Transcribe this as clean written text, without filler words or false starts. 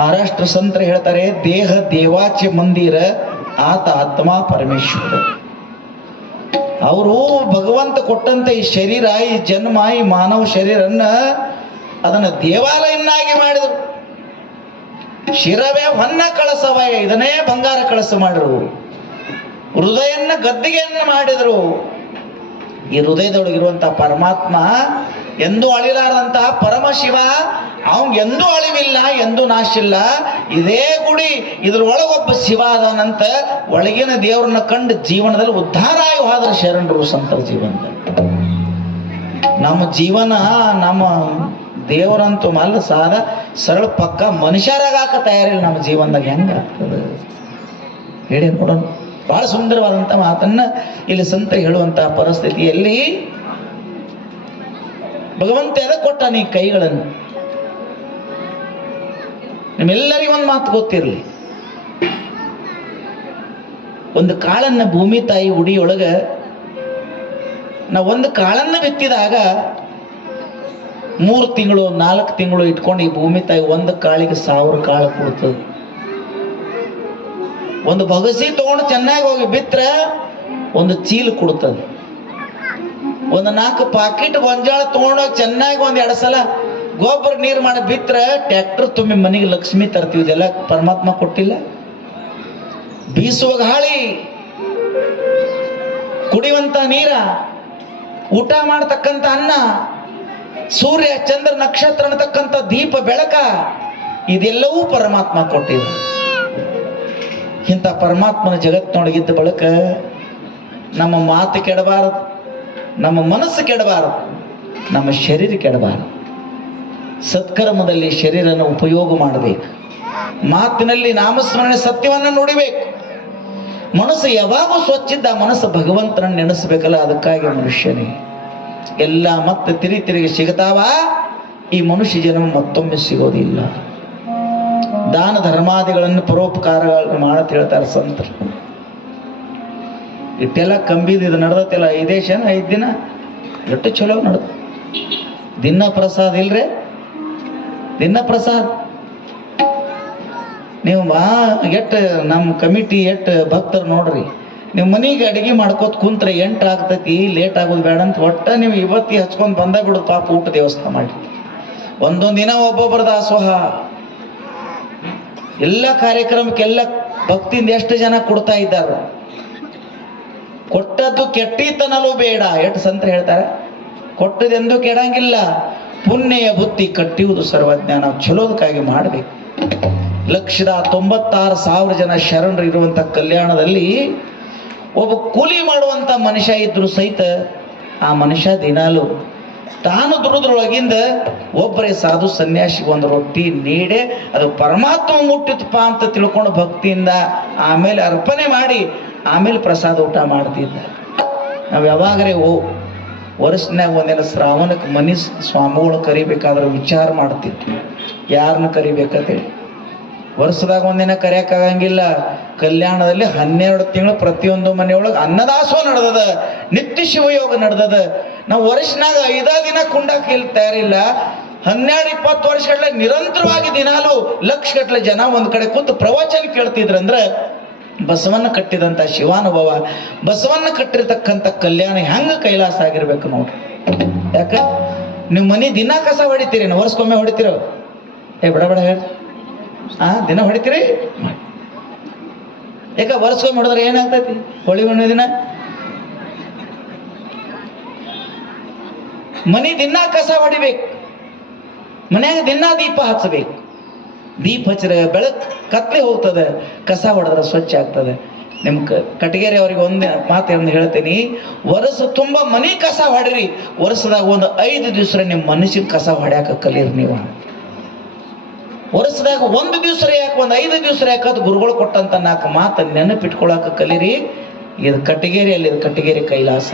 महाराष्ट्र संतर ಹೇಳ್ತಾರೆ ದೇಹ ದೇವಾಚೆ ಮಂದಿರ ಆತ ಆತ್ಮ ಪರಮೇಶ್ವರ. ಅವರು ಭಗವಂತ ಕೊಟ್ಟಂತ ಈ ಶರೀರ, ಈ ಜನ್ಮ, ಈ ಮಾನವ ಶರೀರನ್ನ ಅದನ್ನ ದೇವಾಲಯನ್ನಾಗಿ ಮಾಡಿದರು. ಶಿರವೇ ಹೊನ್ನ ಕಳಸವಯ, ಇದನ್ನೇ ಬಂಗಾರ ಕಳಸ ಮಾಡಿರು. ಹೃದಯನ್ನ ಗದ್ದಿಗೆಯನ್ನ ಮಾಡಿದರು. ಈ ಹೃದಯದೊಳಗಿರುವಂತಹ ಪರಮಾತ್ಮ ಎಂದೂ ಅಳಿಲಾರದಂತಹ ಪರಮಶಿವ, ಅವನ್ ಎಂದೂ ಅಳಿವಿಲ್ಲ, ಎಂದೂ ನಾಶ ಇಲ್ಲ. ಇದೇ ಗುಡಿ, ಇದ್ರೊಳಗೊಬ್ಬ ಶಿವ ಅದವನಂತ ಒಳಗಿನ ದೇವರನ್ನ ಕಂಡು ಜೀವನದಲ್ಲಿ ಉದ್ಧಾರ ಆಗಿ ಹೋದ್ರ ಶರಣರು ಸಂತರ ಜೀವನದಲ್ಲಿ. ನಮ್ಮ ಜೀವನ ನಮ್ಮ ದೇವರಂತೂ ಮಲ್ಲ ಸಾದ ಸರಳ ಪಕ್ಕ ಮನುಷ್ಯರಾಗಾಕ ತಯಾರಿಲ್ಲ. ನಮ್ಮ ಜೀವನದಾಗ ಹೆಂಗ ಆಗ್ತದೆ ಹೇಳಿ ನೋಡೋಣ. ಬಹಳ ಸುಂದರವಾದಂಥ ಮಾತನ್ನ ಇಲ್ಲಿ ಸಂತ ಹೇಳುವಂತಹ ಪರಿಸ್ಥಿತಿಯಲ್ಲಿ ಭಗವಂತ ಎದ ಕೊಟ್ಟ ನೀ ಕೈಗಳನ್ನು. ನಿಮ್ಮೆಲ್ಲರಿಗೂ ಒಂದು ಮಾತು ಗೊತ್ತಿರಲಿ, ಒಂದು ಕಾಳನ್ನ ಭೂಮಿ ತಾಯಿ ಉಡಿಯೊಳಗ ನಾವು ಒಂದು ಕಾಳನ್ನ ಬಿತ್ತಿದಾಗ 3 ತಿಂಗಳು 4 ತಿಂಗಳು ಇಟ್ಕೊಂಡು ಈ ಭೂಮಿ ತಾಯಿ ಒಂದು ಕಾಳಿಗೆ 1000 ಕಾಳು ಕೊಡ್ತದೆ. ಒಂದು ಬಗಸಿ ತಗೊಂಡು ಚೆನ್ನಾಗಿ ಹೋಗಿ ಬಿತ್ತರ ಒಂದು ಚೀಲ ಕೊಡ್ತದೆ. ಒಂದು 4 ಪಾಕಿಟ್ ಗೊಂಜಾಳ ತಗೊಂಡೋಗಿ ಚೆನ್ನಾಗಿ 1-2 ಸಲ ಗೊಬ್ಬರ ನೀರು ಮಾಡಿ ಬಿತ್ತರ ಟ್ರ್ಯಾಕ್ಟರ್ ತುಂಬಿ ಮನೆಗೆ ಲಕ್ಷ್ಮಿ ತರ್ತೀವಿ. ಇದೆಲ್ಲ ಪರಮಾತ್ಮ ಕೊಟ್ಟಿಲ್ಲ. ಬೀಸುವ ಗಾಳಿ, ಕುಡಿಯುವಂತ ನೀರ, ಊಟ ಮಾಡತಕ್ಕಂಥ ಅನ್ನ, ಸೂರ್ಯ ಚಂದ್ರ ನಕ್ಷತ್ರ ಅನ್ನತಕ್ಕಂಥ ದೀಪ ಬೆಳಕ, ಇದೆಲ್ಲವೂ ಪರಮಾತ್ಮ ಕೊಟ್ಟಿದೆ. ಇಂಥ ಪರಮಾತ್ಮನ ಜಗತ್ತಿನೊಳಗಿದ್ದ ಬಳಿಕ ನಮ್ಮ ಮಾತು ಕೆಡಬಾರದು, ನಮ್ಮ ಮನಸ್ಸು ಕೆಡಬಾರದು, ನಮ್ಮ ಶರೀರ ಕೆಡಬಾರದು. ಸತ್ಕರ್ಮದಲ್ಲಿ ಶರೀರನ ಉಪಯೋಗ ಮಾಡಬೇಕು. ಮಾತಿನಲ್ಲಿ ನಾಮಸ್ಮರಣೆ ಸತ್ಯವನ್ನು ನುಡಿಬೇಕು. ಮನಸ್ಸು ಯಾವಾಗೂ ಸ್ವಚ್ಛಿದ್ದ ಮನಸ್ಸು ಭಗವಂತನನ್ನು ನೆನೆಸಬೇಕಲ್ಲ. ಅದಕ್ಕಾಗಿ ಮನುಷ್ಯನೇ ಎಲ್ಲ ಮತ್ತೆ ತಿರುಗಿ ಸಿಗತಾವ. ಈ ಮನುಷ್ಯ ಜನ್ಮ ಮತ್ತೊಮ್ಮೆ ಸಿಗೋದಿಲ್ಲ. ದಾನ ಧರ್ಮಾದಿಗಳನ್ನು ಪರೋಪಕಾರಗಳನ್ನು ಮಾಡತ್ ಹೇಳ್ತಾರೆ ಸಂತರು. ಇಟ್ಟೆಲ್ಲ ಕಂಬಿದ ಇದು ನಡೆದತ್ತಿಲ್ಲ 5 ದಿನ ಎಷ್ಟು ಚಲೋ ನಡೆದ. ದಿನ ಪ್ರಸಾದ ಇಲ್ರಿ, ದಿನ ಪ್ರಸಾದ. ನೀವು ಎಟ್ಟು ನಮ್ಮ ಕಮಿಟಿ ಎಟ್ಟು ಭಕ್ತರು ನೋಡ್ರಿ, ನೀವು ಮನೆಗೆ ಅಡಿಗೆ ಮಾಡ್ಕೋತ ಕುಂತ್ರೆ 8 ಆಗ್ತೈತಿ, ಲೇಟ್ ಆಗೋದು ಬೇಡ ಅಂತ ಒಟ್ಟ ನೀವು ಇವತ್ತಿ ಹಚ್ಕೊಂಡು ಬಂದ ಬಿಡೋದು. ಪಾಪ ಊಟ ದೇವಸ್ಥಾನ ಮಾಡಿ ಒಂದೊಂದು ದಿನ ಒಬ್ಬೊಬ್ಬರ ದಾಸೋಹ. ಎಲ್ಲ ಕಾರ್ಯಕ್ರಮಕ್ಕೆಲ್ಲ ಭಕ್ತಿಯಿಂದ ಎಷ್ಟು ಜನ ಕೊಡ್ತಾ ಇದ್ದಾರೆ. ಕೊಟ್ಟದ್ದು ಕೆಟ್ಟಿತನಲು ಬೇಡ. ಎಷ್ಟು ಸಂತ ಹೇಳ್ತಾರೆ, ಕೊಟ್ಟದೆಂದು ಕೆಡಂಗಿಲ್ಲ. ಪುಣ್ಯ ಬುದ್ಧಿ ಕಟ್ಟಿಯುವುದು ಸರ್ವಜ್ಞ. ನಾವು ಚಲೋದಕ್ಕಾಗಿ ಮಾಡಬೇಕು. 1,96,000 ಜನ ಶರಣರು ಇರುವಂಥ ಕಲ್ಯಾಣದಲ್ಲಿ ಒಬ್ಬ ಕೂಲಿ ಮಾಡುವಂಥ ಮನುಷ್ಯ ಇದ್ರು ಸಹಿತ ಆ ಮನುಷ್ಯ ದಿನಾಲು ತಾನು ದುಡಿದ್ರೊಳಗಿಂದ ಒಬ್ಬರೇ ಸಾಧು ಸನ್ಯಾಸಿ ಒಂದು ರೊಟ್ಟಿ ನೀಡೆ ಅದು ಪರಮಾತ್ಮ ಮುಟ್ಟಿತಪ್ಪ ಅಂತ ತಿಳ್ಕೊಂಡು ಭಕ್ತಿಯಿಂದ ಆಮೇಲೆ ಅರ್ಪಣೆ ಮಾಡಿ ಆಮೇಲೆ ಪ್ರಸಾದ ಊಟ ಮಾಡ್ತಿದ್ದ. ನಾವು ಯಾವಾಗರೇ ವರ್ಷನಾಗ ಒಂದಿನ ಶ್ರಾವಣಕ್ಕೆ ಮನಿ ಸ್ವಾಮಿಗಳು ಕರಿಬೇಕಾದ್ರೆ ವಿಚಾರ ಮಾಡ್ತಿದ್ವಿ, ಯಾರನ್ನ ಕರಿಬೇಕಂತೇಳಿ. ವರ್ಷದಾಗ ಒಂದಿನ ಕರೆಯಕ್ಕಾಗಂಗಿಲ್ಲ. ಕಲ್ಯಾಣದಲ್ಲಿ 12 ತಿಂಗಳು ಪ್ರತಿಯೊಂದು ಮನೆಯೊಳಗೆ ಅನ್ನದಾಸೋಹ ನಡೆದದ, ನಿತ್ಯ ಶಿವಯೋಗ ನಡೆದದ. ನಾವು ವರ್ಷನಾಗ 5 ದಿನ ಕುಂಡಕ್ಕೆ ಇಲ್ಲಿ ತಯಾರಿಲ್ಲ. 12-20 ವರ್ಷಗಟ್ಟಲೆ ನಿರಂತರವಾಗಿ ದಿನಾಲು ಲಕ್ಷಗಟ್ಟಲೆ ಜನ ಒಂದ್ ಕಡೆ ಕೂತು ಪ್ರವಚನ ಕೇಳ್ತಿದ್ರಂದ್ರೆ ಬಸವನ್ನ ಕಟ್ಟಿದಂಥ ಶಿವಾನುಭವ, ಬಸವನ್ನ ಕಟ್ಟಿರ್ತಕ್ಕಂಥ ಕಲ್ಯಾಣ ಹೆಂಗ ಕೈಲಾಸ ಆಗಿರ್ಬೇಕು ನೋಡ್ರಿ. ಯಾಕ ನೀವು ಮನೆ ದಿನ ಕಸ ಹೊಡಿತೀರಿ, ವರ್ಷಕ್ಕೊಮ್ಮೆ ಹೊಡಿತೀರೋ? ಬಡ ಹೇಳಿ ದಿನ ಹೊಡಿತೀರಿ. ಯಾಕ ವರ್ಷಕ್ಕೊಮ್ಮೆ ಹೊಡೆದ್ರೆ ಏನಾಗ್ತೈತಿ? ಹೋಳಿ ಹುಣ್ಣಿಮೆ ದಿನ ಮನೆ ದಿನ ಕಸ ಹೊಡಿಬೇಕು, ಮನ್ಯಾಗ ದಿನ ದೀಪ ಹಚ್ಚಬೇಕು. ದೀಪ ಹಚ್ಚಿದ್ರೆ ಬೆಳಕು ಕತ್ಲೆ ಹೋಗ್ತದೆ, ಕಸ ಹೊಡೆದ್ರೆ ಸ್ವಚ್ಛ ಆಗ್ತದೆ. ನಿಮ್ಮ ಕಟಗೇರಿ ಅವ್ರಿಗೆ ಒಂದು ಮಾತು ಹೇಳ್ತೀನಿ, ವರ್ಷ ತುಂಬ ಮನೆ ಕಸ ಹೊಡಿರಿ, ವರ್ಷದಾಗ ಒಂದು 5 ದಿವಸ ನಿಮ್ಮ ಮನಸ್ಸಿನ ಕಸ ಹೊಡ್ಯಾಕ ಕಲೀರಿ. ನೀವು ವರ್ಷದಾಗ 1 ದಿವಸ ಯಾಕೆ, ಒಂದು 5 ದಿವಸ ಯಾಕದು ಗುರುಗಳು ಕೊಟ್ಟಂತ 4 ಮಾತು ನೆನಪಿಟ್ಕೊಳಕ ಕಲೀರಿ. ಇದು ಕಟಗೇರಿಯಲ್ಲಿ, ಇದು ಕಟಗೇರಿ ಕೈಲಾಸ.